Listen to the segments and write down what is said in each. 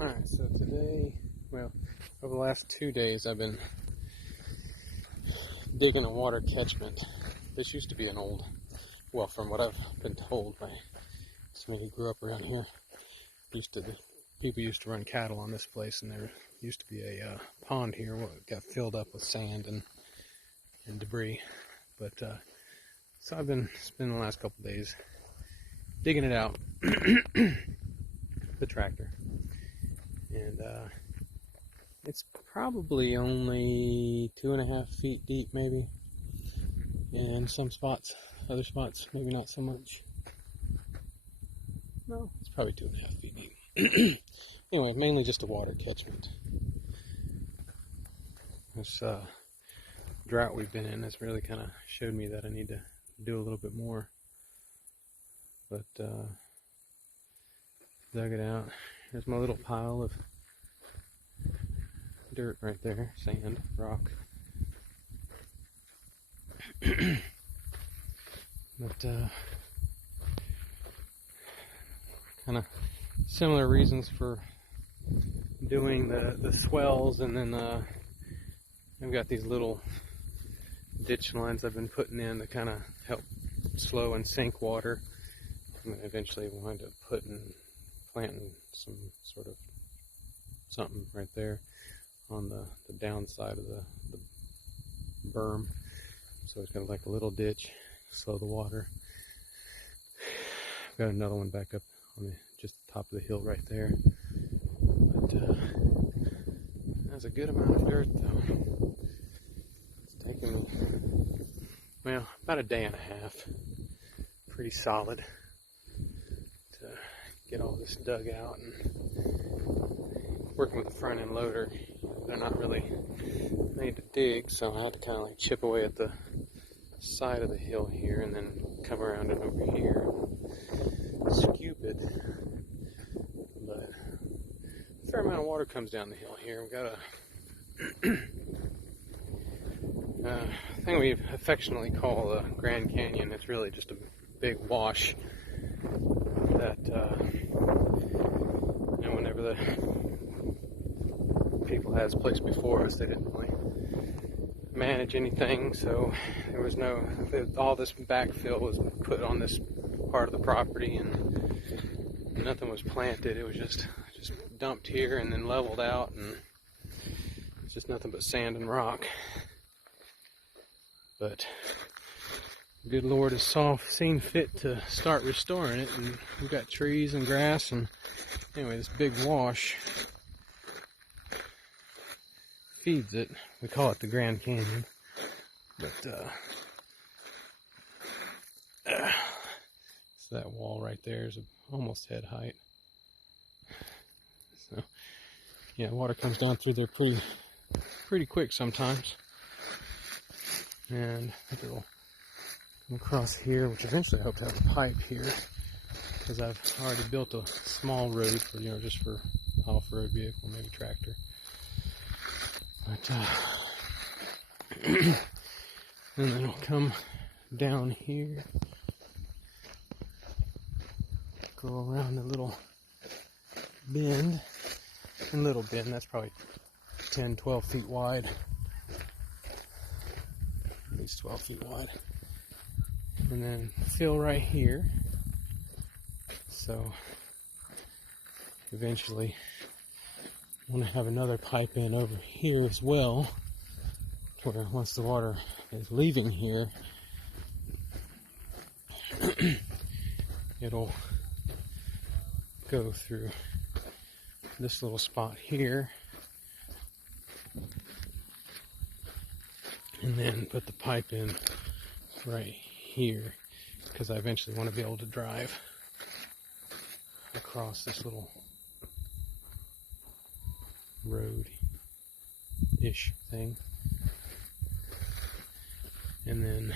Alright, so today, well, over the last 2 days I've been digging a water catchment. This used to be an old, well, from what I've been told by somebody who grew up around here, people used to run cattle on this place, and there used to be a pond here that got filled up with sand and debris. But so I've been spending the last couple days digging it out, the tractor, and it's probably only 2.5 feet deep, maybe. In some spots, other spots, maybe not so much. No, it's probably 2.5 feet deep. Anyway, mainly just a water catchment. This drought we've been in has really kind of showed me that I need to do a little bit more. But dug it out. Here's my little pile of dirt right there, sand, rock. But kind of similar reasons for doing the swells, and then I've got these little ditch lines I've been putting in to kind of help slow and sink water. I'm going to eventually wind up planting some sort of something right there on the downside of the berm. So it's kind of like a little ditch, slow the water. I've got another one back up on just the top of the hill right there. But that's a good amount of dirt, though. It's taken me, well, about a day and a half. Pretty solid to get all this dug out. And working with a front end loader, they're not really made to dig, so I had to kind of like chip away at the side of the hill here and then come around it over here and scoop it. But a fair amount of water comes down the hill here. We've got a thing we affectionately call the Grand Canyon. It's really just a big wash that whenever the people had this place before us, they didn't really manage anything, so there was all this backfill was put on this part of the property, and nothing was planted. It was just dumped here and then leveled out, and it's just nothing but sand and rock. But the good Lord has seen fit to start restoring it, and we've got trees and grass, and anyway, this big wash feeds it. We call it the Grand Canyon, but so that wall right there is almost head height. So yeah, water comes down through there pretty quick sometimes, and I think it'll come across here, which eventually I hope to have a pipe here, because I've already built a small road for just for off-road vehicle, maybe tractor. But and then it'll come down here, go around a little bend, that's probably 10-12 feet wide, at least 12 feet wide, and then fill right here. So eventually I want to have another pipe in over here as well, where once the water is leaving here, it'll go through this little spot here, and then put the pipe in right here, because I eventually want to be able to drive across this little road-ish thing, and then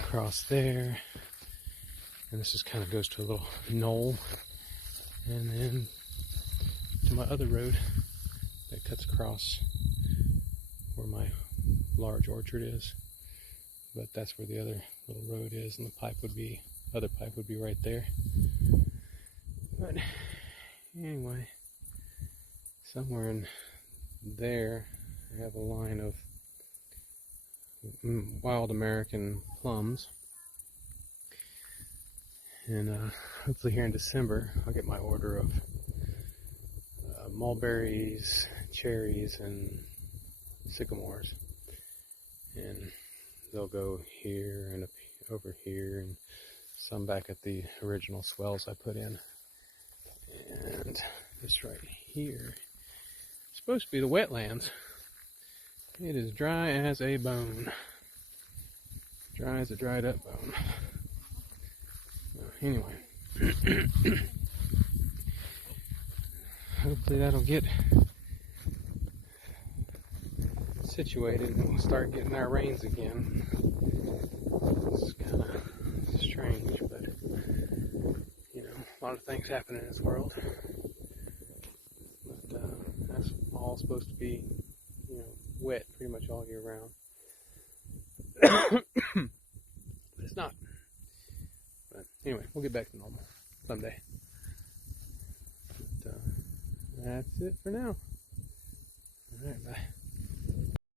across there, and this just kind of goes to a little knoll, and then to my other road that cuts across where my large orchard is. But that's where the other little road is, and the other pipe would be right there. But anyway, somewhere in there I have a line of wild American plums. And hopefully here in December I'll get my order of mulberries, cherries, and sycamores. And they'll go here and up over here, and some back at the original swells I put in. And this right here is supposed to be the wetlands. It is dry as a bone. Dry as a dried up bone. Anyway. Hopefully that'll get situated and we'll start getting our rains again. It's kind of strange, but you know, a lot of things happen in this world. But that's all supposed to be, you know, wet pretty much all year round. But it's not. But anyway, we'll get back to normal someday. But that's it for now. Alright, bye.